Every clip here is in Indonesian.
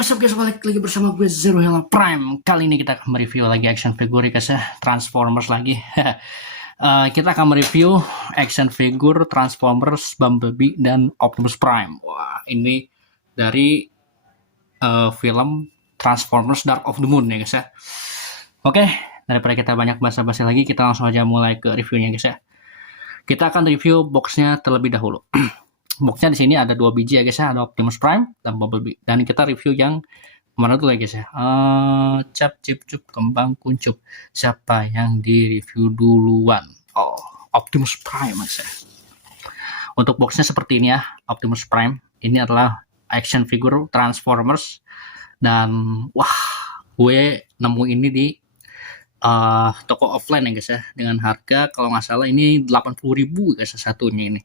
What's up guys, balik lagi bersama gue Zero Hela Prime. Kali ini kita akan mereview lagi action figure guys ya, Transformers lagi. Kita akan mereview action figure Transformers, Bumblebee, dan Optimus Prime. Wah, ini dari film Transformers Dark of the Moon ya guys ya. Oke, daripada kita banyak basa-basi lagi, kita langsung aja mulai ke reviewnya guys ya. Kita akan review boxnya terlebih dahulu. Boxnya di sini ada 2 biji ya guys ya, ada Optimus Prime dan Bumblebee. Dan kita review yang mana dulu ya guys ya? Cap cip cup kembang kuncup. Siapa yang di review duluan? Oh, Optimus Prime guys ya. Untuk boxnya seperti ini ya, Optimus Prime. Ini adalah action figure Transformers. Dan wah, gue nemu ini di toko offline ya guys ya, dengan harga kalau nggak salah ini 80.000 guys satunya ini,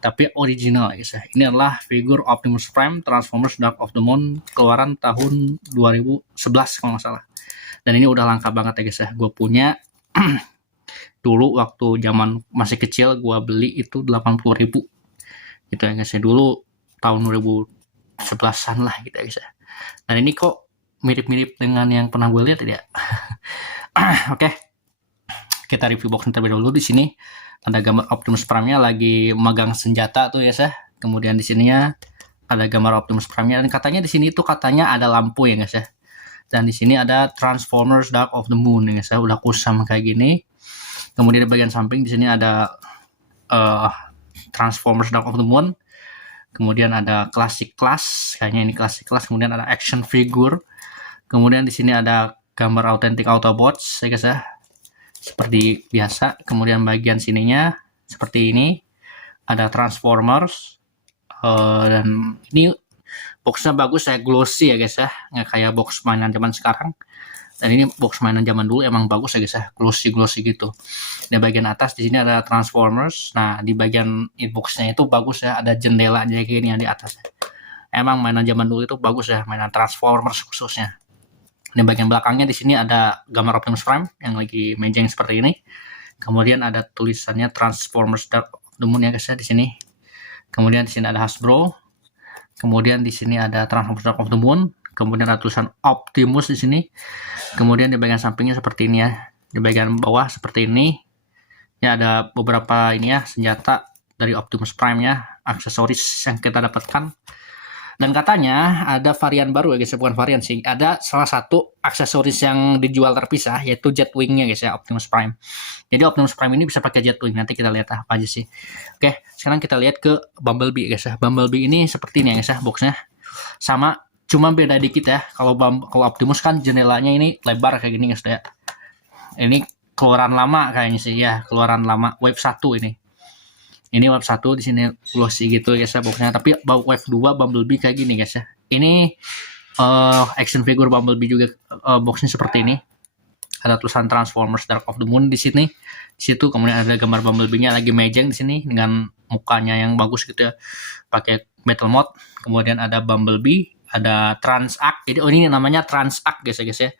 tapi original ya guys ya. Ini adalah figur Optimus Prime Transformers Dark of the Moon keluaran tahun 2011 kalau nggak salah, dan ini udah langka banget ya guys ya. Gue punya dulu waktu zaman masih kecil, gue beli itu 80.000 gitu ya guys ya, dulu tahun 2011an lah gitu ya guys ya. Dan ini kok mirip-mirip dengan yang pernah gue lihat ya. Oke, kita review box terlebih dahulu. Di sini ada gambar Optimus Prime-nya lagi megang senjata tuh ya guys ya. Kemudian di sininya ada gambar Optimus Prime-nya, dan katanya di sini tuh katanya ada lampu ya guys ya. Dan di sini ada Transformers Dark of the Moon ya guys ya, udah kusam kayak gini. Kemudian di bagian samping di sini ada Transformers Dark of the Moon. Kemudian ada Classic Class, kayaknya ini Classic Class. Kemudian ada action figure. Kemudian di sini ada gambar Authentic Autobots ya guys ya, seperti biasa. Kemudian bagian sininya seperti ini ada Transformers, dan ini boxnya bagus ya, glossy ya guys ya, nggak kayak box mainan zaman sekarang. Dan ini box mainan zaman dulu emang bagus ya guys ya, glossy gitu. Di bagian atas di sini ada Transformers. Nah, di bagian inboxnya itu bagus ya, ada jendela kayak gini yang di atas. Emang mainan zaman dulu itu bagus ya, mainan Transformers khususnya. Di bagian belakangnya di sini ada gambar Optimus Prime yang lagi mejeng seperti ini. Kemudian ada tulisannya Transformers Dark of the Moon ya guys ya di sini. Kemudian di sini ada Hasbro. Kemudian di sini ada Transformers Dark of the Moon. Kemudian ada tulisan Optimus di sini. Kemudian di bagian sampingnya seperti ini ya. Di bagian bawah seperti ini. Ya, ada beberapa ini ya, senjata dari Optimus Prime ya, aksesoris yang kita dapatkan. Dan katanya ada varian baru ya guys, bukan varian sih. Ada salah satu aksesoris yang dijual terpisah, yaitu jet wing-nya guys ya, Optimus Prime. Jadi Optimus Prime ini bisa pakai jet wing. Nanti kita lihat apa aja sih. Oke, sekarang kita lihat ke Bumblebee guys ya. Bumblebee ini seperti ini ya guys ya, boxnya. Sama, cuma beda dikit ya. Kalau Optimus kan jendelanya ini lebar kayak gini guys ya. Ini keluaran lama kayaknya sih ya, keluaran lama wave 1 ini. Ini wave 1 di sini glossy gitu guys ya boxnya, tapi wave 2 Bumblebee kayak gini guys ya. Ini action figure Bumblebee juga, boxnya seperti ini. Ada tulisan Transformers Dark of the Moon di sini. Di situ kemudian ada gambar Bumblebee-nya lagi mejeng di sini dengan mukanya yang bagus gitu ya. Pakai metal mod. Kemudian ada Bumblebee, ada Transact. Jadi ini namanya Transact guys ya.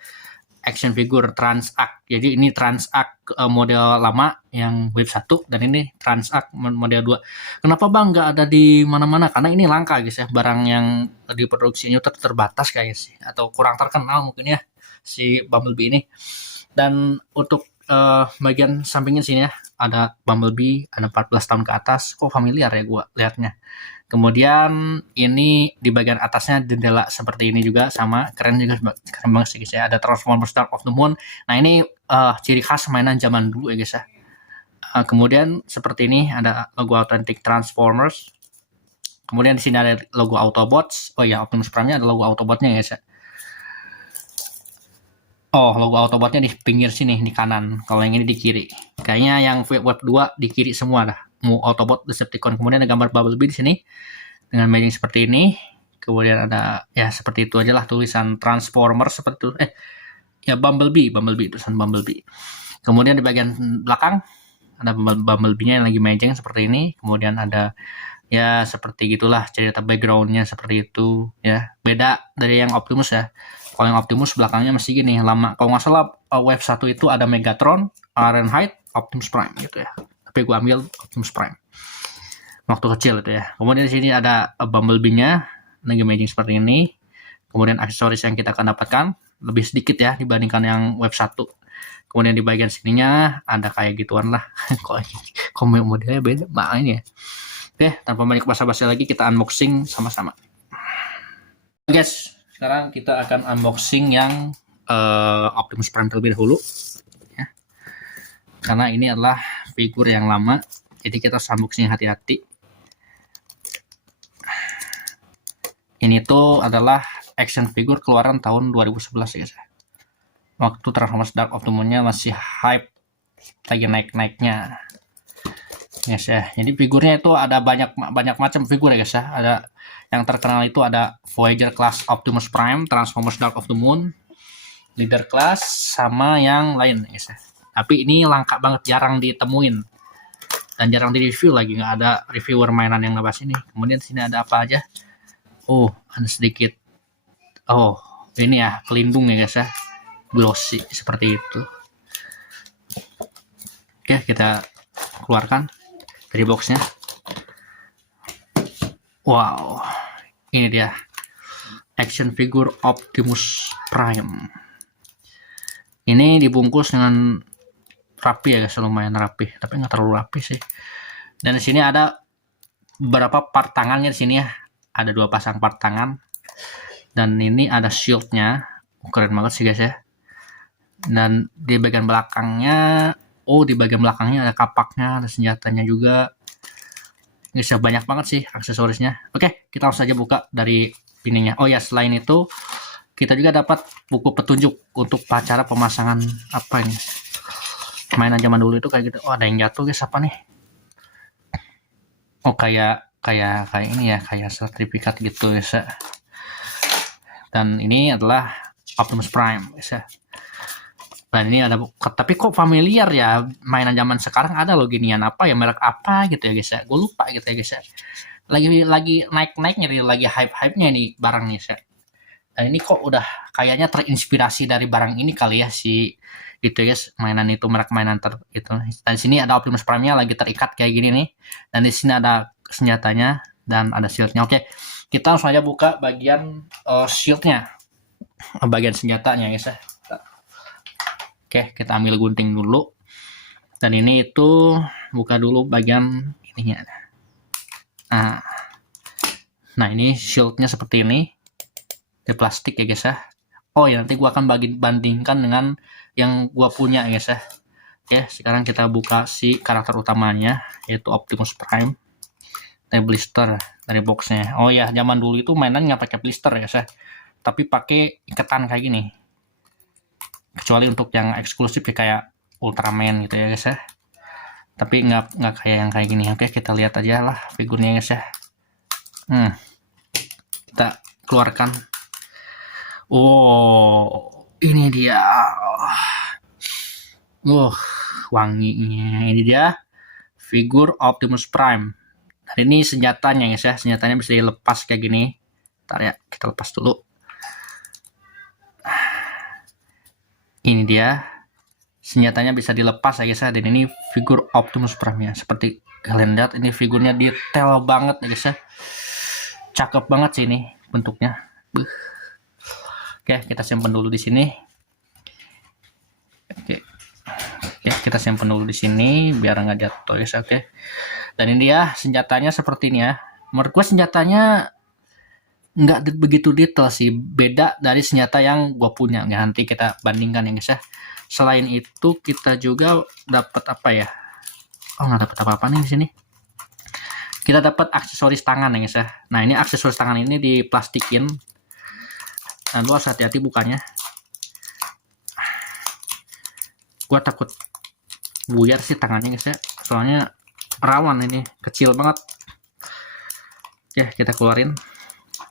Action figure Transact. Jadi ini Transact model lama yang wave 1, dan ini Transact model 2. Kenapa bang nggak ada di mana-mana? Karena ini langka guys ya, barang yang diproduksinya terbatas kayaknya sih, atau kurang terkenal mungkin ya si Bumblebee ini. Dan untuk bagian sampingnya sini ya, ada Bumblebee, ada 14 tahun ke atas. Kok familiar ya gua lihatnya. Kemudian ini di bagian atasnya jendela seperti ini juga, sama keren juga, keren banget sih guys ya. Ada Transformers Dark of the Moon. Nah, ini ciri khas mainan zaman dulu ya guys ya. Kemudian seperti ini ada logo Authentic Transformers. Kemudian di sini ada logo Autobots. Oh ya, Optimus Prime-nya ada logo Autobotnya ya guys ya. Oh, logo Autobotnya di pinggir sini di kanan. Kalau yang ini di kiri. Kayaknya yang wave 2 di kiri semua dah. Mau Autobot, Decepticon. Kemudian ada gambar Bumblebee di sini dengan mejeng seperti ini. Kemudian ada ya seperti itu aja lah, tulisan Transformers seperti itu. Ya Bumblebee tulisan Bumblebee. Kemudian di bagian belakang ada Bumblebee-nya yang lagi mejeng seperti ini. Kemudian ada ya seperti gitulah cerita background-nya seperti itu ya. Beda dari yang Optimus ya. Kalau yang Optimus belakangnya masih gini lama. Kalau nggak salah wave 1 itu ada Megatron, Ironhide, Optimus Prime gitu ya. Tapi gue ambil Optimus Prime waktu kecil itu ya. Kemudian di sini ada Bumblebee-nya lagi matching seperti ini. Kemudian aksesoris yang kita akan dapatkan lebih sedikit ya dibandingkan yang web 1. Kemudian di bagian sininya ada kayak gituan lah. Kok modelnya beda makanya. Oke, tanpa banyak basa-basi lagi kita unboxing sama-sama. Guys, sekarang kita akan unboxing yang Optimus Prime terlebih dahulu ya. Karena ini adalah figur yang lama, jadi kita harus unboxing hati-hati. Ini tuh adalah action figure keluaran tahun 2011 ya guys. Waktu Transformers Dark of the Moon-nya masih hype, lagi naik-naiknya. Yes ya. Jadi figurnya itu ada banyak macam figur ya guys ya. Ada yang terkenal itu ada Voyager Class Optimus Prime, Transformers Dark of the Moon, Leader Class, sama yang lain ya guys ya. Tapi ini langka banget, jarang ditemuin dan jarang di review lagi, nggak ada reviewer mainan yang ngebahas ini. Kemudian sini ada apa aja? Oh, ada sedikit. Oh, ini ya pelindung ya guys ya, glossy seperti itu. Oke, kita keluarkan dari boxnya. Wow, ini dia action figure Optimus Prime. Ini dibungkus dengan rapi ya guys, lumayan rapi, tapi nggak terlalu rapi sih. Dan di sini ada beberapa part tangannya di sini ya. Ada 2 pasang part tangan. Dan ini ada shieldnya, keren banget sih guys ya. Dan di bagian belakangnya, di bagian belakangnya ada kapaknya, ada senjatanya juga. Bisa banyak banget sih aksesorisnya. Oke, kita langsung saja buka dari ininya. Oh ya, selain itu kita juga dapat buku petunjuk untuk cara pemasangan apa ini. Mainan zaman dulu itu kayak gitu. Oh, ada yang jatuh guys, apa nih? Oh, kayak ini ya, kayak sertifikat gitu guys ya. Dan ini adalah Optimus Prime guys ya. Dan ini ada, tapi kok familiar ya, mainan zaman sekarang ada loh ginian, apa ya, merek apa gitu ya guys ya. Gue lupa gitu ya guys ya. Lagi naik-naiknya nih, lagi hype-hype-nya nih barang nih ya. Dan ini kok udah kayaknya terinspirasi dari barang ini kali ya, si itu guys, mainan itu, merek mainan itu. Dan di sini ada Optimus Prime-nya lagi terikat kayak gini nih. Dan di sini ada senjatanya dan ada shield-nya. Oke, kita langsung aja buka bagian shield-nya, bagian senjatanya guys ya. Oke, kita ambil gunting dulu. Dan ini itu buka dulu bagian ininya. Nah ini shieldnya seperti ini, di plastik ya guys ya. Oh ya, nanti gua akan bandingkan dengan yang gua punya ya guys ya. Oke, sekarang kita buka si karakter utamanya, yaitu Optimus Prime. Dari blister dari boxnya. Oh ya, zaman dulu itu mainan nggak pakai blister ya guys ya, tapi pakai ikatan kayak gini. Kecuali untuk yang eksklusif ya, kayak Ultraman gitu ya guys ya. Tapi nggak kayak yang kayak gini. Oke, kita lihat aja lah figurnya guys ya. Kita keluarkan. Oh, ini dia. Wanginya. Ini dia figur Optimus Prime. Dan ini senjatanya guys ya. Senjatanya bisa dilepas kayak gini. Ntar ya, kita lepas dulu. Ini dia senjatanya, bisa dilepas ya guys ya. Dan ini figur Optimus Prime ya. Seperti kalian lihat, ini figurnya detail banget ya guys ya. Cakep banget sih ini bentuknya. Oke, kita simpan dulu di sini. Oke, kita simpan dulu di sini biar nggak jatuh guys. Oke. Dan ini dia senjatanya seperti ini ya. Menurut gue senjatanya nggak begitu detail sih, beda dari senjata yang gue punya. Nanti kita bandingkan ya guys ya. Selain itu kita juga dapat apa ya? Oh, nggak dapat apa-apa nih di sini. Kita dapat aksesoris tangan ya guys ya. Nah, ini aksesoris tangan ini diplastikin. Nah, lu harus hati-hati bukanya. Gue takut buyar sih tangannya guys ya. Soalnya rawan, ini kecil banget. Oke, kita keluarin.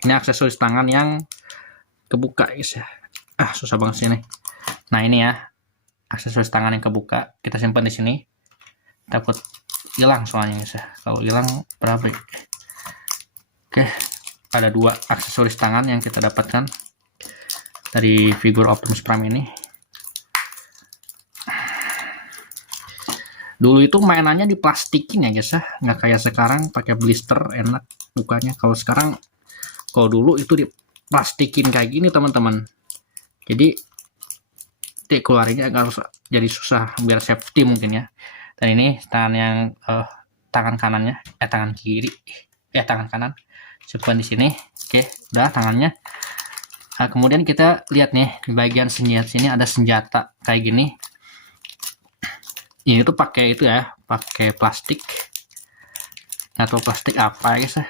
Ini aksesoris tangan yang kebuka guys ya. Susah banget sih ini. Nah, ini ya aksesoris tangan yang kebuka. Kita simpan di sini. Takut hilang soalnya guys ya. Kalau hilang berapa? Oke, ada 2 aksesoris tangan yang kita dapatkan dari figur Optimus Prime ini. Dulu itu mainannya diplastikin ya guys ya, nggak kayak sekarang pakai blister enak bukanya. Kalau sekarang, kalau dulu itu plastikin kayak gini teman-teman. Jadi keluarnya agak jadi susah, biar safety mungkin ya. Dan ini tangan yang tangan kanannya, tangan kiri, tangan kanan simpan di sini. Oke, udah tangannya. Nah, kemudian kita lihat nih di bagian senjata sini ada senjata kayak gini. Ini tuh pakai itu ya, pakai plastik atau plastik apa ya guys ya.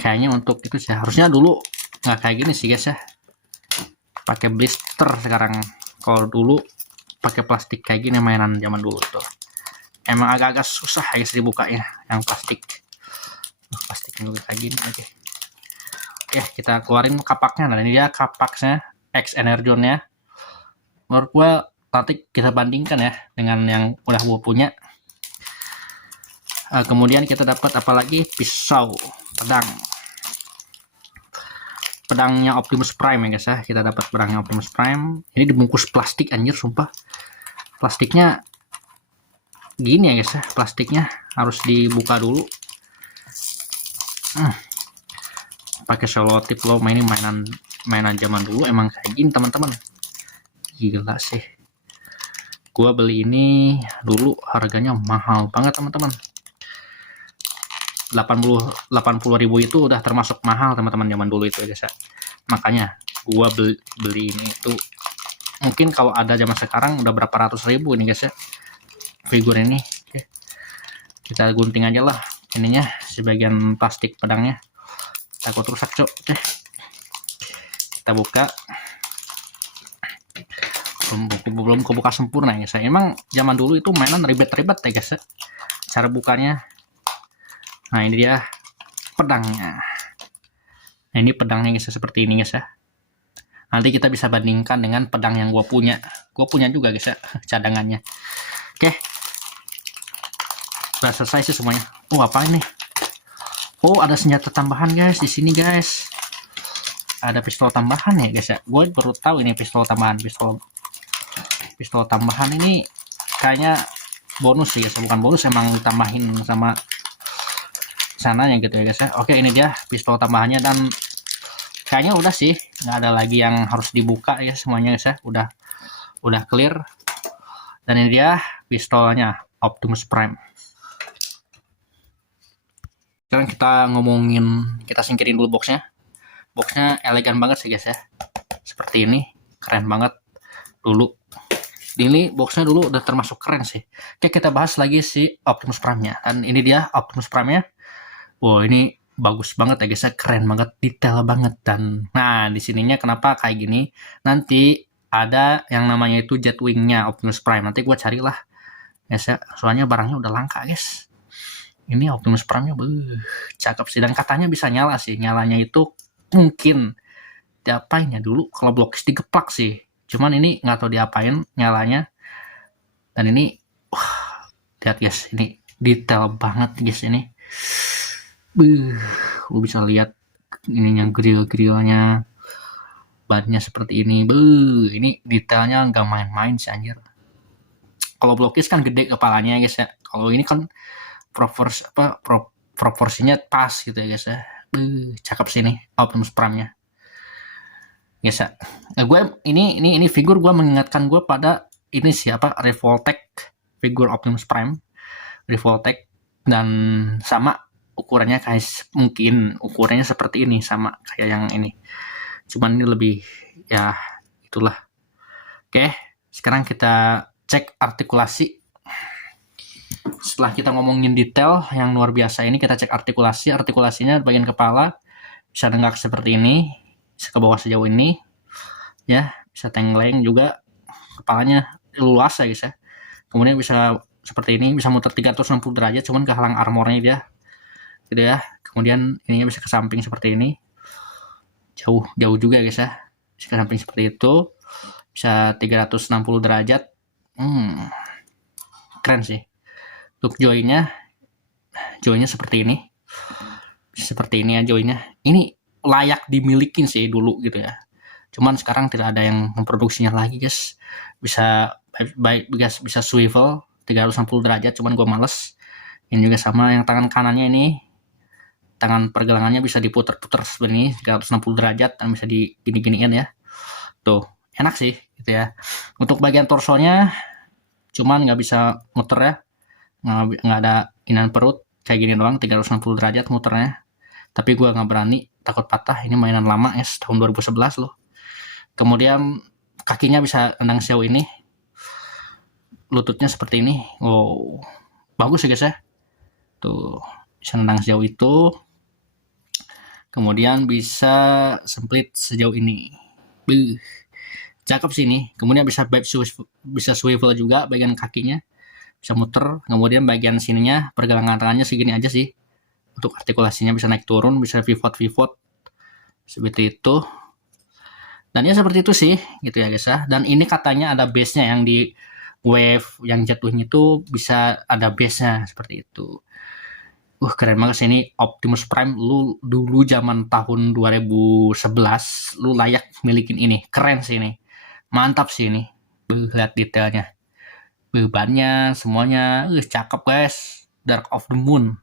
Kayaknya untuk itu sih, harusnya dulu nggak kayak gini sih guys ya, pakai blister. Sekarang kalau dulu pakai plastik kayak gini mainan zaman dulu tuh. Emang agak-agak susah ya guys dibukanya yang plastik. Plastiknya juga kayak gini aja. Oke, kita keluarin kapaknya. Nah, ini dia kapaknya, X Energon-nya. Menurut gua nanti kita bandingkan ya dengan yang udah gua punya. Kemudian kita dapat apa lagi? Pisau, pedangnya Optimus Prime ya guys ya. Kita dapat pedangnya Optimus Prime. Ini dibungkus plastik, anjir sumpah. Plastiknya gini ya guys ya, plastiknya harus dibuka dulu. Pakai selotip loh, ini mainan zaman dulu emang kayak gini teman-teman. Gila sih. Gua beli ini dulu harganya mahal banget teman-teman. 80.000 itu udah termasuk mahal teman-teman zaman dulu itu ya guys ya. Makanya gua beli ini tuh, mungkin kalau ada zaman sekarang udah berapa ratus ribu ini guys ya figur ini. Oke, kita gunting aja lah ininya, sebagian plastik pedangnya, takut rusak cok. Oke, kita buka. Belum kebuka sempurna ya guys. Emang zaman dulu itu mainan ribet-ribet ya guys ya cara bukanya. Nah, ini dia pedangnya. Nah, ini pedangnya guys seperti ini guys ya. Nanti kita bisa bandingkan dengan pedang yang gue punya. Gue punya juga guys ya cadangannya. Oke, udah selesai sih semuanya. Oh, apa ini? Oh, ada senjata tambahan guys di sini guys. Ada pistol tambahan ya guys ya. Gue baru tahu ini pistol tambahan. Pistol tambahan ini kayaknya bonus sih guys, bukan bonus, emang ditambahin sama sananya gitu ya guys ya. Oke, ini dia pistol tambahannya, dan kayaknya udah sih, nggak ada lagi yang harus dibuka ya semuanya guys ya. Udah clear. Dan ini dia pistolnya Optimus Prime. Sekarang kita singkirin dulu boxnya. Boxnya elegan banget sih guys ya, seperti ini, keren banget dulu. Ini boxnya dulu udah termasuk keren sih. Oke, kita bahas lagi si Optimus Prime-nya. Dan ini dia Optimus Prime-nya. Wow, ini bagus banget ya guys ya, keren banget, detail banget. Dan nah, di sininya kenapa kayak gini? Nanti ada yang namanya itu Jetwing-nya Optimus Prime. Nanti gue carilah guys ya, soalnya barangnya udah langka guys. Ini Optimus Prime-nya cakep sih, dan katanya bisa nyala sih. Nyalanya itu mungkin diapain ya dulu, kalau blokis digeplak sih. Cuman ini nggak tahu diapain nyalanya. Dan ini lihat guys, ini detail banget guys ini. Lu bisa lihat ininya, grill-grillnya, bannya seperti ini. Ini detailnya nggak main-main sih anjir. Kalau blokis kan gede kepalanya guys ya. Kalau ini kan proporsinya pas gitu ya guys ya. Cakep sih ini Optimus Prime-nya. Guys ya. Ini figur gue mengingatkan gue pada ini siapa, Revoltech, figur Optimus Prime Revoltech, dan sama ukurannya kayak, mungkin ukurannya seperti ini, sama kayak yang ini, cuman ini lebih ya itulah. Oke, sekarang kita cek artikulasi. Setelah kita ngomongin detail yang luar biasa ini, kita cek artikulasinya. Bagian kepala bisa denggak seperti ini, bisa ke bawah sejauh ini ya, bisa tengkleng juga, kepalanya luas ya guys ya. Kemudian bisa seperti ini, bisa muter 360 derajat, cuman kehalang armornya dia gitu ya. Kemudian ininya bisa ke samping seperti ini, jauh juga guys ya, bisa ke samping seperti itu, bisa 360 derajat. Keren sih. Untuk joinnya seperti ini, ya joinnya. Ini layak dimilikin sih dulu gitu ya, cuman sekarang tidak ada yang memproduksinya lagi guys. Bisa bisa swivel 360 derajat, cuman gue males. Ini juga sama, yang tangan kanannya ini tangan pergelangannya bisa diputar-putar seperti ini 360 derajat dan bisa digini-giniin ya. Tuh, enak sih gitu ya. Untuk bagian torsonya cuman nggak bisa muter ya, nggak ada inian perut, kayak gini doang 360 derajat muternya. Tapi gue nggak berani, takut patah. Ini mainan lama ya, tahun 2011 loh. Kemudian kakinya bisa nendang sejauh ini, lututnya seperti ini. Oh, bagus ya guys ya. Tuh, bisa nendang sejauh itu. Kemudian bisa semplit sejauh ini. Cakep sih ini. Kemudian bisa swivel juga bagian kakinya, bisa muter. Kemudian bagian sininya pergelangan tangannya segini aja sih. Untuk artikulasinya bisa naik turun, bisa pivot seperti itu. Dan ya seperti itu sih gitu ya guys ya. Dan ini katanya ada base-nya yang di wave yang jatuhnya itu bisa ada base-nya seperti itu. Keren banget sih ini Optimus Prime. Lu dulu zaman tahun 2011 lu layak milikin ini. Keren sih ini. Mantap sih ini. Lihat detailnya. Bannya semuanya cakep guys. Dark of the Moon.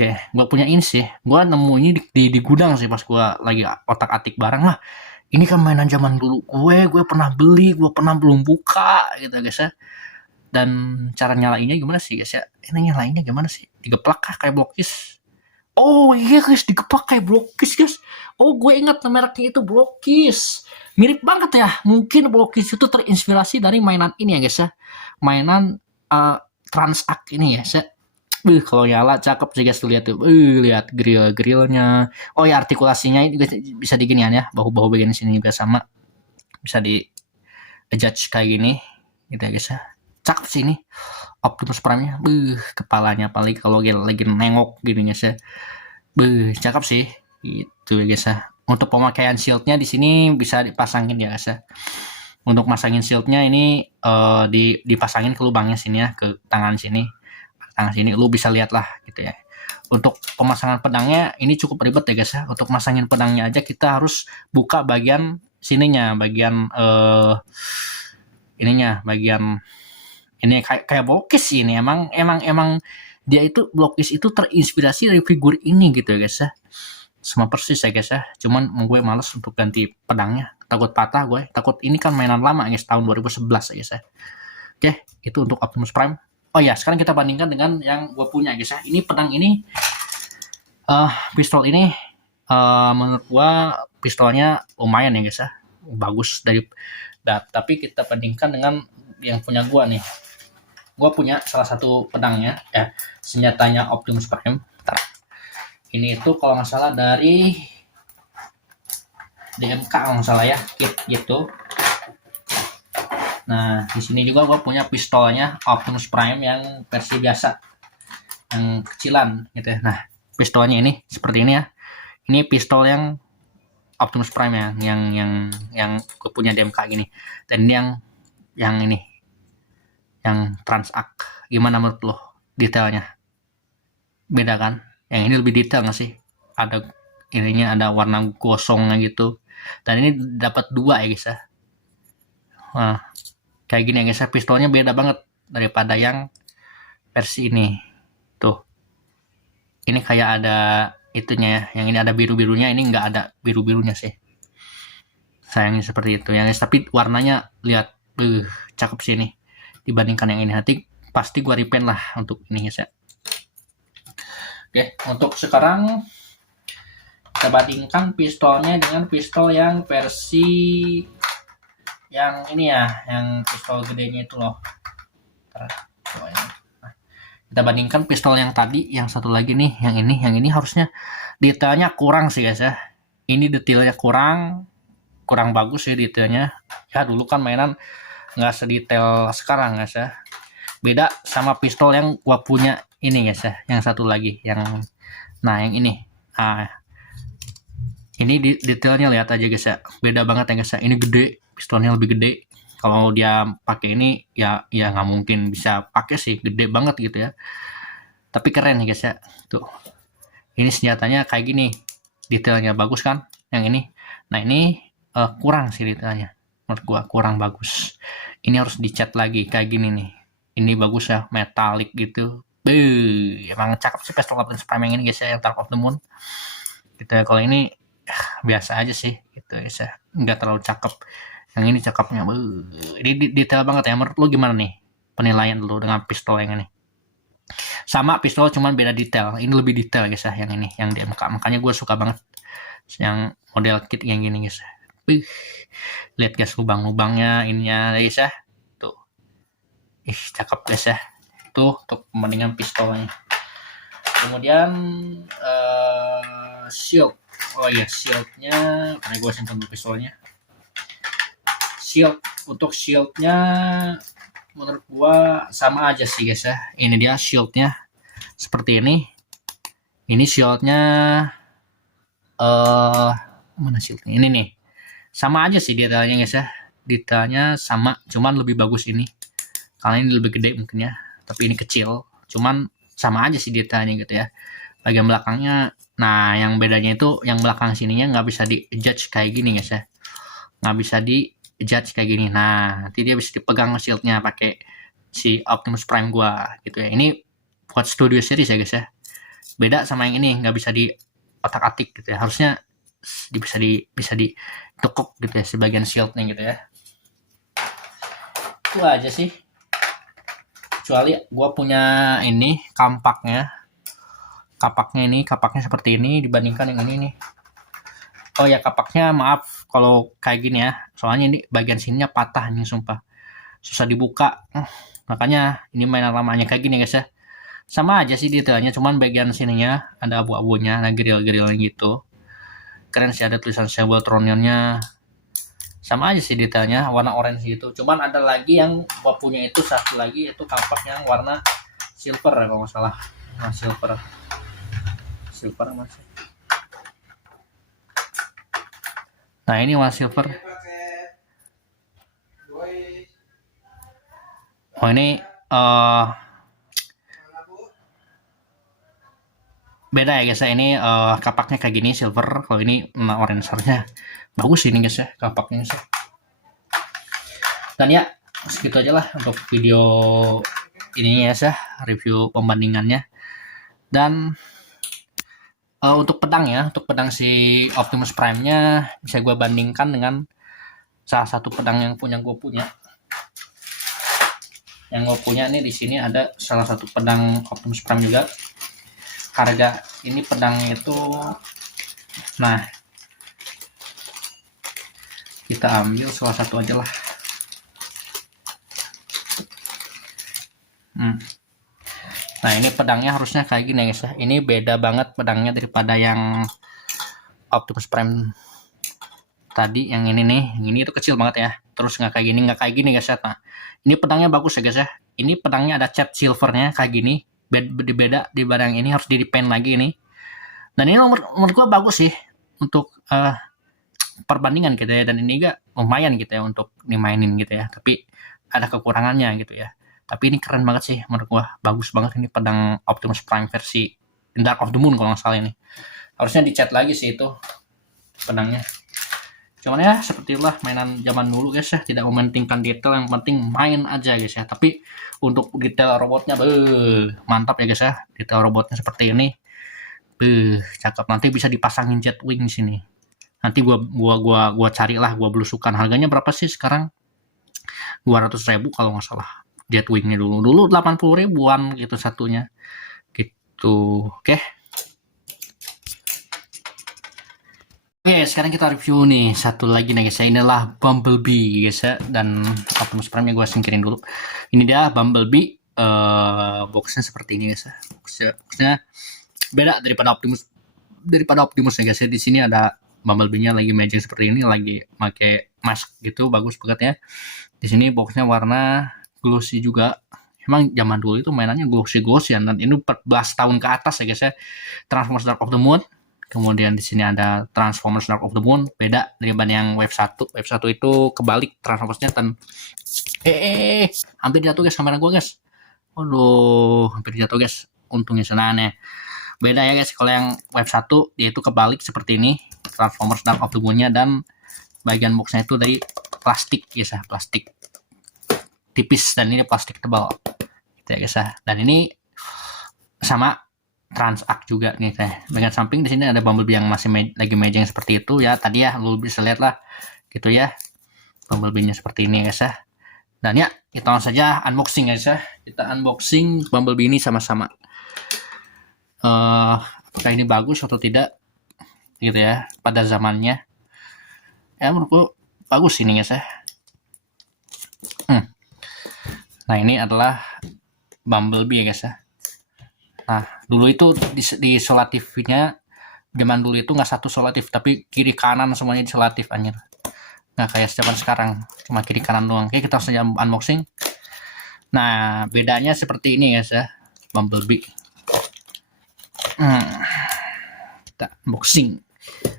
Oke, gue punya ini sih. Gue nemu ini di gudang sih pas gue lagi otak-atik barang lah. Ini kan mainan zaman dulu gue pernah beli, gue pernah belum buka gitu guys ya. Dan cara nyalainnya gimana sih guys ya? Ini nyalainnya gimana sih? Digeplak kah kayak Blokis? Oh iya guys, digeplak kayak Blokis guys. Oh gue ingat mereknya itu Blokis. Mirip banget ya. Mungkin Blokis itu terinspirasi dari mainan ini ya guys ya. Mainan Transact ini ya guys ya. Kalau nyala cakep sih guys, lihat tuh. Lihat grill-grillnya. Oh ya, artikulasinya juga bisa diginian ya. Bahu-bahu bagian sini juga sama. Bisa di adjust kayak gini. Gitu ya guys ya. Cakep sih ini. Optimus Prime-nya. Kepalanya apalagi kalau lagi nengok gini guys ya. Cakep sih. Gitu ya guys ya. Untuk pemakaian shield-nya di sini bisa dipasangin ya guys ya. Untuk masangin shield-nya ini dipasangin ke lubangnya sini ya, ke tangan sini. Tangan sini lu bisa lihat lah gitu ya. Untuk pemasangan pedangnya ini cukup ribet ya guys ya. Untuk masangin pedangnya aja kita harus buka bagian sininya, bagian ininya, bagian ini kayak Blokis sih ini. Emang dia itu Blokis itu terinspirasi dari figur ini gitu ya guys ya. Sama persis ya guys ya. Cuman gue males untuk ganti pedangnya. Takut patah gue. Takut ini kan mainan lama guys, tahun 2011 ya guys ya. Oke, itu untuk Optimus Prime. Oh ya, sekarang kita bandingkan dengan yang gue punya guys ya. Ini pedang ini, pistol ini, menurut gue pistolnya lumayan ya guys ya. Bagus tapi kita bandingkan dengan yang punya gue nih. Gue punya salah satu pedangnya, senjatanya Optimus Prime. Ini itu kalau nggak salah dari DMK kalau nggak salah ya, kit gitu. Nah, di sini juga gue punya pistolnya Optimus Prime yang versi biasa, yang kecilan gitu ya. Nah, pistolnya ini seperti ini ya. Ini pistol yang Optimus Prime ya, yang gue punya DMK gini. Dan ini yang ini, yang Transact. Gimana menurut lo detailnya? Beda kan? Yang ini lebih detail nggak sih? Ada ininya, ada warna gosongnya gitu. Dan ini dapat 2 ya guys ya. Nah, kayak gini ya guys ya, pistolnya beda banget daripada yang versi ini. Tuh, ini kayak ada itunya ya, yang ini ada biru-birunya, ini nggak ada biru-birunya sih. Sayangnya seperti itu ya guys, tapi warnanya lihat, cakep sih ini dibandingkan yang ini. Nanti pasti gua repaint lah untuk ini guys ya. Oke, untuk sekarang kita bandingkan pistolnya dengan pistol yang versi yang ini ya, yang pistol gedenya itu loh. Nah, kita bandingkan pistol yang tadi, yang satu lagi nih, yang ini harusnya detailnya kurang sih guys ya. Ini detailnya kurang bagus sih detailnya. Ya dulu kan mainan nggak sedetail sekarang guys ya. Beda sama pistol yang gua punya ini guys ya, yang satu lagi, yang ini. Ini detailnya lihat aja guys ya, beda banget ya guys ya. Ini gede, pistolnya lebih gede. Kalau dia pakai ini ya nggak mungkin bisa pakai sih, gede banget gitu ya. Tapi keren nih guys ya. Tuh, ini senjatanya kayak gini, detailnya bagus kan? Yang ini, nah ini kurang sih detailnya. Menurut gua kurang bagus. Ini harus dicat lagi kayak gini nih. Ini bagus ya, metalik gitu. Emang cakep sih pistol Optimus Prime yang ini guys ya, yang Dark of the Moon gitu ya. Kalau ini biasa aja sih gitu guys ya, nggak terlalu cakep. Yang ini cakepnya, ini detail banget ya. Menurut lu gimana nih penilaian lu dengan pistol yang ini? Sama pistol cuman beda detail, ini lebih detail guys ya yang ini, yang di MK, makanya gue suka banget yang model kit yang gini guys. Lihat guys lubang-lubangnya ininya guys ya, tuh cakep guys ya. Itu untuk perbandingan pistolnya. Kemudian shield, oh iya shieldnya, karena gue simpan dulu pistolnya. Shield, untuk shieldnya menurut gua sama aja sih guys ya. Ini dia shieldnya seperti ini. Ini shieldnya mana shieldnya? Ini nih. Sama aja sih detailnya guys ya. Detailnya sama, cuman lebih bagus ini. Karena ini lebih gede mungkin ya. Tapi ini kecil. Cuman sama aja sih detailnya gitu ya. Bagian belakangnya, nah yang bedanya itu yang belakang sininya nggak bisa di judge kayak gini guys ya. Nggak bisa di judge kayak gini. Nah, nanti dia bisa dipegang shieldnya pakai si Optimus Prime gua gitu ya. Ini buat Studio Series ya guys ya. Beda sama yang ini, nggak bisa di otak-atik gitu ya. Harusnya bisa ditekuk gitu ya sebagian shieldnya gitu ya. Itu aja sih. Kecuali gua punya ini kampaknya. Kapaknya seperti ini dibandingkan yang ini nih. Oh ya, kapaknya maaf kalau kayak gini ya. Soalnya ini bagian sininya patah nih sumpah. Susah dibuka. Makanya ini mainan lamanya kayak gini guys ya. Sama aja sih detailnya, cuman bagian sininya ada abu-abunya, ada grill-grillnya gitu. Keren sih, ada tulisan Cybertronionnya. Sama aja sih detailnya, warna orange gitu. Cuman ada lagi yang gua punya itu, satu lagi itu kapak yang warna silver ya kalau nggak salah. Nah, silver masih. Nah, ini warna silver. Oh, ini beda ya guys ya. Ini kapaknya kayak gini silver, kalau ini orange. Harusnya bagus ini guys ya kapaknya guys ya. Dan ya segitu aja lah untuk video ini ya guys ya, review pembandingannya. Dan untuk pedang ya, untuk pedang si Optimus Prime nya bisa gue bandingkan dengan salah satu pedang yang gue punya. Yang gue punya nih, di sini ada salah satu pedang Optimus Prime juga. Harga ini pedangnya itu, nah kita ambil salah satu aja lah. Nah ini pedangnya harusnya kayak gini guys ya. Ini beda banget pedangnya daripada yang Optimus Prime tadi. Yang ini nih, yang ini itu kecil banget ya. Terus nggak kayak gini guys ya. Nah ini pedangnya bagus ya guys ya. Ini pedangnya ada cat silvernya kayak gini. Beda di barang ini, harus di paint lagi ini. Dan ini menurut gua bagus sih untuk perbandingan gitu ya. Dan ini juga lumayan gitu ya untuk dimainin gitu ya. Tapi ada kekurangannya gitu ya. Tapi ini keren banget sih menurut gua, bagus banget ini pedang Optimus Prime versi Dark of the Moon kalau nggak salah ini. Harusnya dicat lagi sih itu pedangnya. Cuman ya seperti itulah mainan zaman dulu guys ya, tidak mementingkan detail, yang penting main aja guys ya. Tapi untuk detail robotnya mantap ya guys ya. Detail robotnya seperti ini. Cakep, nanti bisa dipasangin Jetwing di sini. Nanti gua carilah, gua belusukan. Harganya berapa sih sekarang? 200.000 kalau nggak salah. Jetwingnya dulu 80 ribuan gitu satunya gitu. Oke, sekarang kita review nih satu lagi nih guys ya. Inilah Bumblebee guys ya, dan Optimus Prime nya gue singkirin dulu. Ini dia Bumblebee, boxnya seperti ini guys ya. Boxnya beda daripada Optimus ya guys ya. Di sini ada Bumblebee-nya lagi magic seperti ini, lagi pakai mask gitu, bagus banget ya. Di sini boxnya warna glossy juga. Emang zaman dulu itu mainannya glossy ya, dan ini 14 tahun ke atas ya guys ya. Transformers Dark of the Moon. Kemudian di sini ada Transformers Dark of the Moon, beda daripada yang Wave 1. Wave 1 itu kebalik Transformers-nya, dan hampir jatuh guys kamera gue guys. Aduh, hampir jatuh guys. Untungnya senangnya. Beda ya guys, kalau yang Wave 1 dia itu kebalik seperti ini, Transformers Dark of the Moon-nya, dan bagian boxnya itu dari plastik guys ya, plastik tipis, dan ini plastik tebal gitu ya guys ya. Dan ini sama Transact juga nih teh. Bagian samping di sini ada Bumblebee yang masih lagi mejeng seperti itu ya. Tadi ya lu bisa lihat lah gitu ya. Bumblebee-nya seperti ini guys ya. Dan ya, kita langsung saja unboxing guys ya. Kita unboxing Bumblebee ini sama-sama. Apakah ini bagus atau tidak gitu ya pada zamannya. Ya menurutku bagus ini guys ya. Nah, ini adalah Bumblebee ya guys ya. Nah, dulu itu di solatifnya zaman dulu itu nggak satu solatif, tapi kiri kanan semuanya disolatif anjir. Nah, kayak zaman sekarang cuma kiri kanan doang. Oke, kita langsung saja unboxing. Nah, bedanya seperti ini guys ya, Bumblebee. Kita unboxing.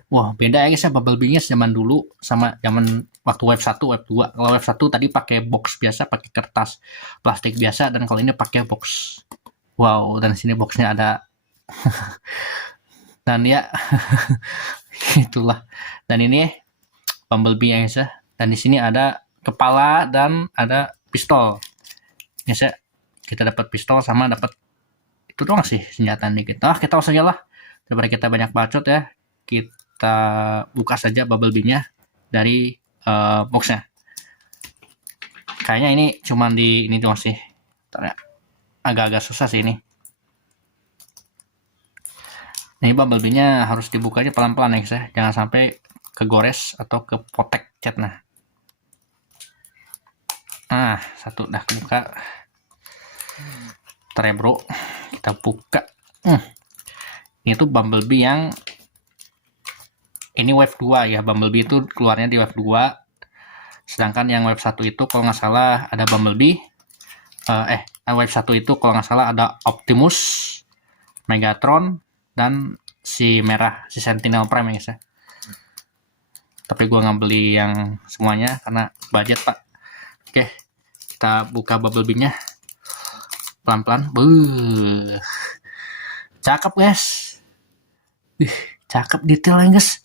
Wah, beda ya guys ya Bumblebee-nya zaman dulu sama zaman waktu Wave 1, Wave 2. Kalau Wave 1 tadi pakai box biasa, pakai kertas plastik biasa, dan kalau ini pakai box. Wow, dan sini boxnya ada dan ya itulah. Dan ini Bumblebee ya guys ya. Dan di sini ada kepala dan ada pistol. Guys ya, kita dapat pistol sama dapat itu doang sih senjata dikit. Nah, kita langsung aja lah. Daripada kita banyak bacot ya, kita buka saja Bumblebee-nya dari boxnya. Kayaknya ini cuma di ini doang sih. Bentar ya. Agak-agak susah sih ini. Ini Bumblebee-nya harus dibukanya pelan-pelan ya guys ya. Jangan sampai kegores atau kepotek catnya. Nah, satu dah kebuka. Ntar ya bro, kita buka. Ini tuh Bumblebee yang ini Wave 2 ya. Bumblebee itu keluarnya di Wave 2. Sedangkan yang Wave 1 itu kalau nggak salah ada Bumblebee. Wave 1 itu kalau nggak salah ada Optimus, Megatron, dan si merah, si Sentinel Prime ya guys ya. Tapi gue nggak beli yang semuanya karena budget pak. Oke, kita buka Bumblebee-nya pelan-pelan. Cakep guys. Cakep detailnya guys.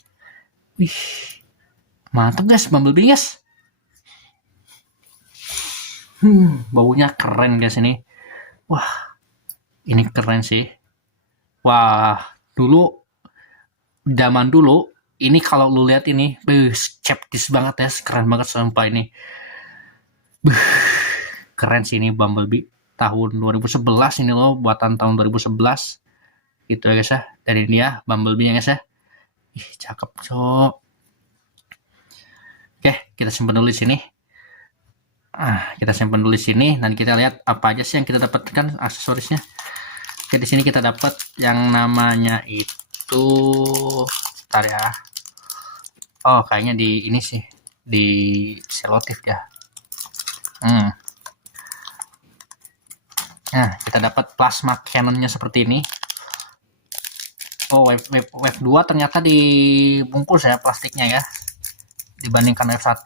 Mantap guys Bumblebee guys. Baunya keren guys ini. Wah, ini keren sih. Wah, zaman dulu ini kalau lu lihat ini, skeptis banget ya, keren banget sumpah ini. Keren sih ini Bumblebee tahun 2011 ini loh, buatan tahun 2011. Gitu ya guys ya. Dari ini ya Bumblebee-nya guys ya. Cakep cok. Oke, kita simpan dulu di sini. Kita simpan dulu di sini dan kita lihat apa aja sih yang kita dapatkan aksesorisnya. Oke, di sini kita dapat yang namanya itu, bentar ya. Oh, kayaknya di ini sih, di selotip ya. Nah, kita dapat plasma cannonnya seperti ini. Oh, wave 2 ternyata dibungkus ya plastiknya ya. Dibandingkan wave 1.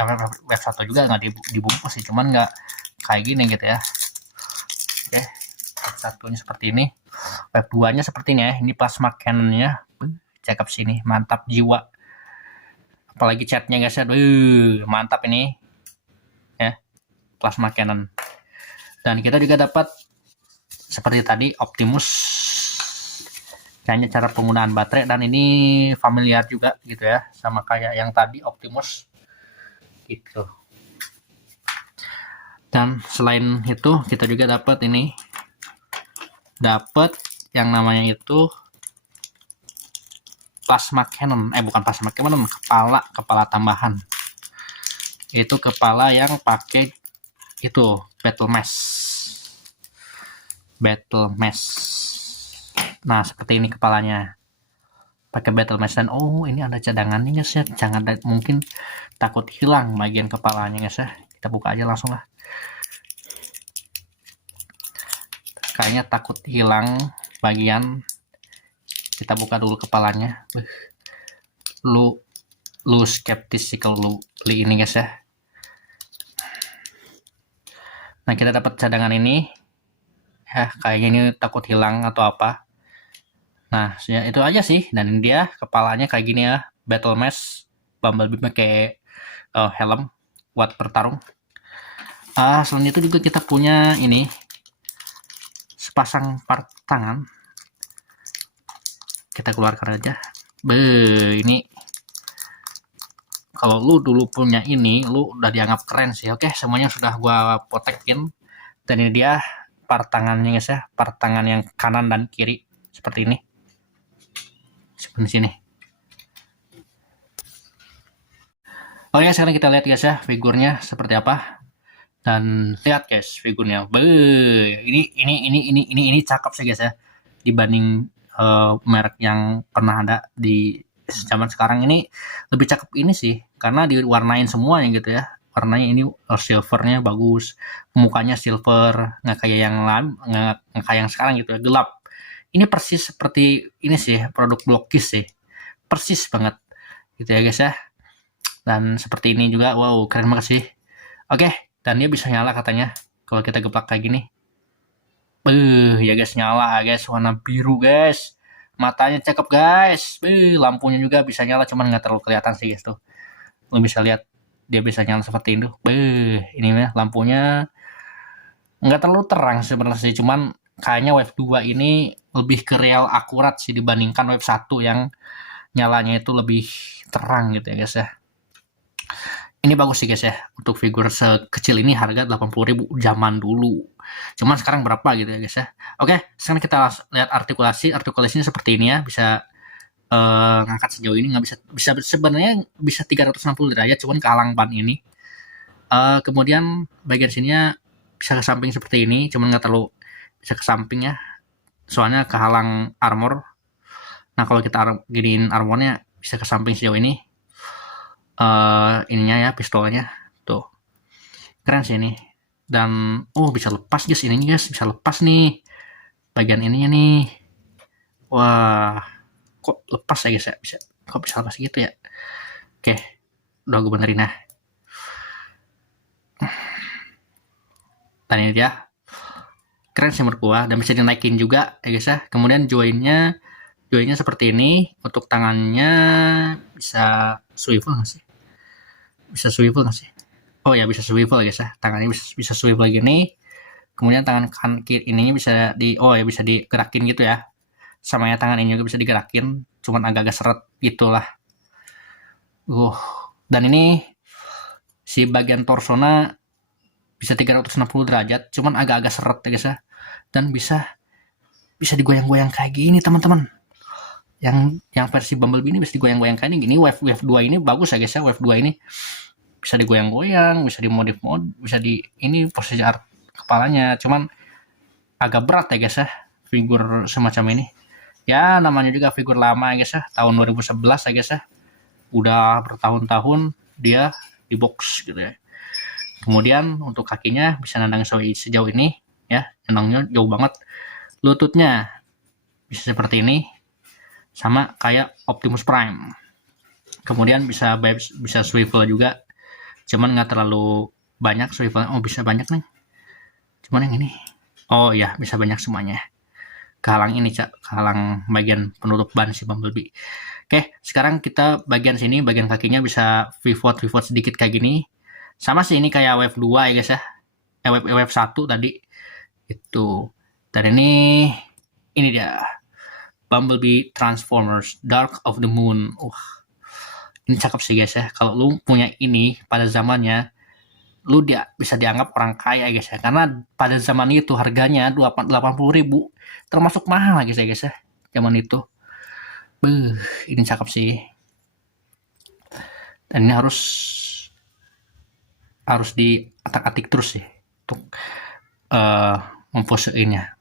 Wave 1 juga nggak dibungkus sih, cuman nggak kayak gini gitu ya. Oke, wave 1-nya seperti ini. Wave 2-nya seperti ini ya. Ini plasma cannonnya. Cakep sini, mantap jiwa. Apalagi catnya guys ya. Mantap ini. Ya, plasma cannon. Dan kita juga dapat seperti tadi Optimus. Kayaknya cara penggunaan baterai, dan ini familiar juga gitu ya, sama kayak yang tadi Optimus gitu. Dan selain itu kita juga dapat ini, dapat yang namanya itu plasma cannon, bukan plasma cannon, kepala tambahan. Itu kepala yang pakai itu battle mesh. Nah, seperti ini kepalanya. Pakai battle mesh, dan ini ada cadangannya guys ya. Jangan mungkin takut hilang bagian kepalanya guys ya. Kita buka aja langsung lah. Kayaknya takut hilang bagian. Kita buka dulu kepalanya. Lu skeptis sih kalau lu beli ini guys ya. Nah, kita dapat cadangan ini. Ya, kayaknya ini takut hilang atau apa. Nah, itu aja sih. Dan ini dia kepalanya kayak gini ya. Battle mesh. Bumblebee pakai helm buat bertarung. Selain itu juga kita punya ini sepasang part tangan. Kita keluarkan aja. Ini kalau lu dulu punya ini, lu udah dianggap keren sih. Oke, semuanya sudah gua potekin. Dan ini dia part tangannya guys ya, part tangan yang kanan dan kiri seperti ini. Seperti sini. Oke, sekarang kita lihat guys ya figurnya seperti apa. Dan lihat guys figurnya. Ini cakep sih guys ya. Dibanding merek yang pernah ada di zaman sekarang, ini lebih cakep ini sih karena diwarnain semuanya gitu ya. Warnanya ini silvernya bagus, mukanya silver, nggak kayak yang lain, nggak kayak yang sekarang gitu ya, gelap. Ini persis seperti ini sih, produk Blockkiss sih, persis banget gitu ya guys ya. Dan seperti ini juga, wow keren banget sih. Oke, dan dia bisa nyala katanya kalau kita geplak kayak gini. Ya guys, nyala guys, warna biru guys, matanya cakep guys. Lampunya juga bisa nyala, cuman nggak terlalu kelihatan sih guys tuh. Lo bisa lihat dia bisa nyala seperti itu. Ini ya lampunya nggak terlalu terang sebenarnya sih, cuman kayaknya Wave 2 ini lebih ke real akurat sih dibandingkan Wave 1 yang nyalanya itu lebih terang gitu ya guys ya. Ini bagus sih guys ya, untuk figur sekecil ini harga 80.000 zaman dulu. Cuman sekarang berapa gitu ya guys ya. Oke, sekarang kita lihat artikulasinya seperti ini ya, bisa ngangkat sejauh ini, nggak bisa sebenarnya bisa 360 derajat, cuman kehalang ban ini. Kemudian bagian sininya bisa ke samping seperti ini, cuman nggak terlalu bisa ke samping ya, soalnya kehalang armor. Nah kalau kita giniin armornya bisa ke samping sejauh ini. Ininya ya, pistolnya tuh keren sih ini. Dan bisa lepas guys, ini guys bisa lepas nih bagian ininya nih. Wah, kok lepas ya guys ya, kok bisa lepas gitu ya. Oke, udah gue benerin nah. Dan ini dia, keren sih menurut gua, dan bisa dinaikin juga ya guys ya. Kemudian joinnya seperti ini. Untuk tangannya bisa swivel nggak sih? Bisa swivel nggak sih? Oh ya, bisa swivel guys ya. Tangannya bisa swivel gini. Kemudian tangan kanan kiri ininya bisa bisa digerakin gitu ya. Sama ya, tangan ini juga bisa digerakin, cuman agak-agak seret gitulah. Dan ini si bagian torsona bisa 360 derajat, cuman agak-agak seret ya guys ya. Dan bisa digoyang-goyang kayak gini teman-teman. Yang versi Bumblebee ini bisa digoyang-goyang kayak gini. Wave 2 ini bagus ya guys ya. Wave 2 ini bisa digoyang-goyang, bisa dimodif, bisa ini posisi kepalanya. Cuman agak berat ya guys ya figur semacam ini. Ya namanya juga figur lama ya guys ya, tahun 2011 ya guys ya. Udah bertahun-tahun dia di box gitu ya. Kemudian untuk kakinya bisa nendang sejauh ini ya, nendangnya jauh banget. Lututnya bisa seperti ini, sama kayak Optimus Prime. Kemudian bisa swivel juga, cuman nggak terlalu banyak swivel. Bisa banyak nih, cuman yang ini ya bisa banyak semuanya. Kehalang ini kehalang bagian penutup ban si Bumblebee. Oke, sekarang kita bagian sini, bagian kakinya bisa pivot sedikit kayak gini. Sama sih ini kayak Wave 2 ya guys ya. Wave 1 tadi itu. Dan ini dia Bumblebee Transformers Dark of the Moon. Ini cakep sih guys ya. Kalau lu punya ini pada zamannya, lu bisa dianggap orang kaya guys ya. Karena pada zaman itu harganya 80.000, termasuk mahal guys ya zaman itu. Ini cakep sih. Dan ini harus diatak-atik terus sih untuk memposeinnya.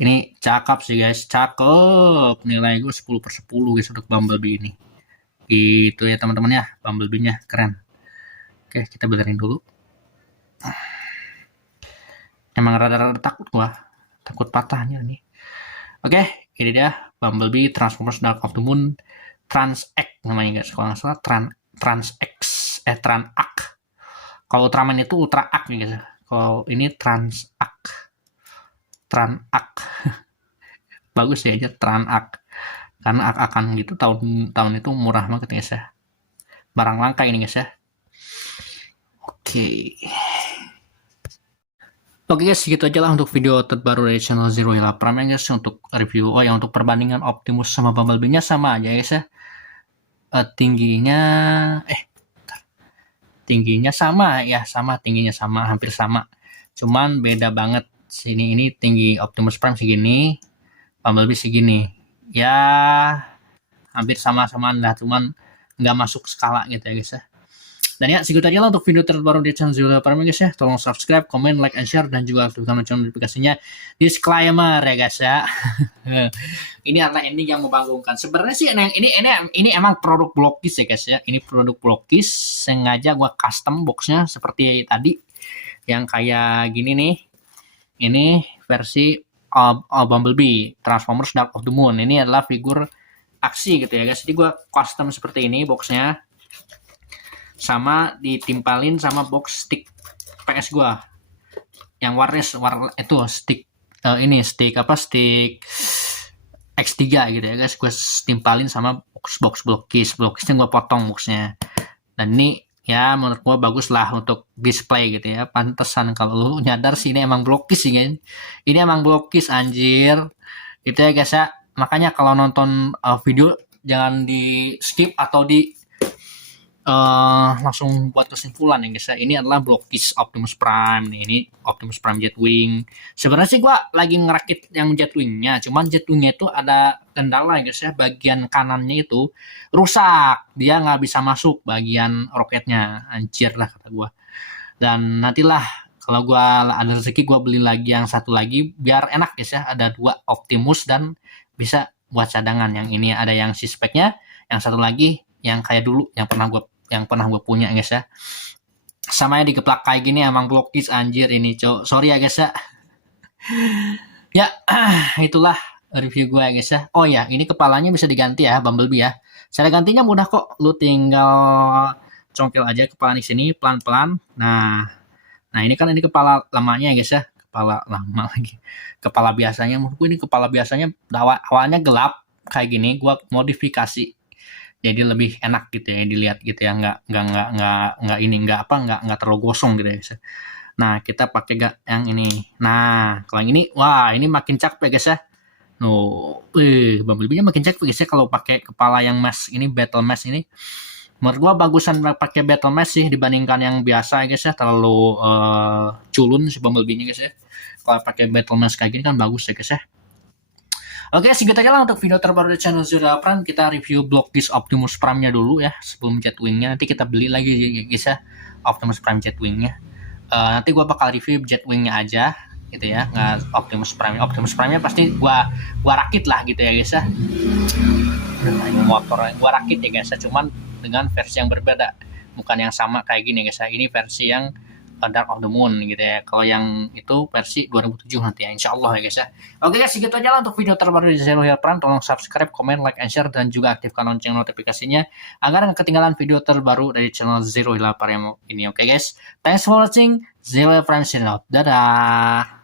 Ini cakep sih guys, cakep. Nilai gue 10/10 guys untuk Bumblebee ini. Gitu ya teman-teman ya, Bumblebee-nya keren. Oke, kita benerin dulu. Emang rada-rada takut gua, takut patahnya nih. Oke, ini dia Bumblebee Transformers Dark of the Moon Trans-X namanya guys. Kalau nggak salah Trans-X, Trans-Ak. Kalau Ultraman itu Ultra-Ak nih guys. Kalau ini Trans-Ak. Bagus ya aja Trans-Ak. Karena ak-akan gitu tahun itu murah banget guys ya. Barang langka ini guys ya. Oke. Oke guys, segitu aja lah untuk video terbaru dari channel Zero Hila Prime ya guys, untuk review. Oh ya, untuk perbandingan Optimus sama Bumblebee-nya sama aja guys ya. Tingginya tingginya sama ya, tingginya sama, hampir sama. Cuman beda banget. Sini ini tinggi Optimus Prime segini, Bumblebee segini. Ya, hampir sama-samaan lah, cuman nggak masuk skala gitu ya guys ya. Dan ya, segitu aja lah untuk video terbaru di channel Zero Prime guys ya. Tolong subscribe, comment, like, and share, dan juga aktifkan lonceng notifikasinya. Disclaimer ya guys ya. Ini adalah ending yang membanggakan. Sebenarnya sih ini emang produk blokis ya guys ya. Ini produk blokis, sengaja gua custom boxnya seperti tadi, yang kayak gini nih. Ini versi Bumblebee, Transformers Dark of the Moon. Ini adalah figur aksi gitu ya guys. Jadi gua custom seperti ini boxnya, sama ditimpalin sama box stick PS gua yang wireless itu stick stick X3 gitu ya guys. Gue timpalin sama box blokisnya gue potong boxnya. Dan ini ya menurut gue bagus lah untuk display gitu ya. Pantesan kalau lu nyadar sih ini emang blokis sih kan. Ini emang blokis anjir. Itu ya guys ya. Makanya kalau nonton video jangan di skip atau di langsung buat kesimpulan ya guys ya. Ini adalah blokis Optimus Prime nih. Ini Optimus Prime Jetwing. Sebenarnya sih gua lagi ngerakit yang Jetwingnya, cuman Jetwingnya itu ada kendala ya guys ya. Bagian kanannya itu rusak, dia nggak bisa masuk bagian roketnya. Anjir lah kata gua. Dan nantilah kalau gua ada rezeki gua beli lagi yang satu lagi biar enak guys ya. Ada 2 Optimus dan bisa buat cadangan. Yang ini ada yang si speknya, yang satu lagi yang kayak dulu yang pernah gue punya guys ya. Sama ya dikeplak kayak gini emang blokis anjir ini cok. Sorry ya guys ya. Ya itulah review gue guys ya. Oh ya, ini kepalanya bisa diganti ya Bumblebee ya. Cara gantinya mudah kok. Lu tinggal congkel aja kepala di sini pelan-pelan. Nah ini kan ini kepala lamanya guys ya. Kepala lama lagi. Kepala biasanya menurutku ini kepala biasanya awalnya gelap kayak gini. Gua modifikasi jadi lebih enak gitu ya dilihat gitu ya, nggak terlalu gosong gitu ya guys. Nah kita pakai yang ini. Nah kalau yang ini, wah ini makin cakep ya guys ya. Bumblebee-nya makin cakep guys ya kalau pakai kepala yang mask ini, battle mask ini. Menurut gua bagusan pakai battle mask sih dibandingkan yang biasa ya guys ya. Terlalu culun si Bumblebee-nya guys ya. Kalau pakai battle mask kayak gini kan bagus ya guys ya. Oke, segitu aja lah untuk video terbaru di channel Zero Prime. Kita review blokis Optimus Prime-nya dulu ya, sebelum Jetwing-nya. Nanti kita beli lagi guys ya, Optimus Prime Jetwing-nya. Nanti gua bakal review Jetwing-nya aja, gitu ya, nggak Optimus Prime. Optimus Prime-nya pasti gua rakit lah gitu ya guys ya. Motor gua rakit ya guys ya, cuman dengan versi yang berbeda, bukan yang sama kayak gini guys ya. Ini versi yang Dark of the Moon gitu ya. Kalau yang itu versi 2007 nanti ya, insya Allah ya guys ya. Oke guys, segitu aja lah untuk video terbaru di Zero Hila Prime. Tolong subscribe, comment, like, and share, dan juga aktifkan lonceng notifikasinya agar nggak ketinggalan video terbaru dari channel Zero Hila Prime ini. Oke guys, thanks for watching. Zero Hila Prime channel. Dadah.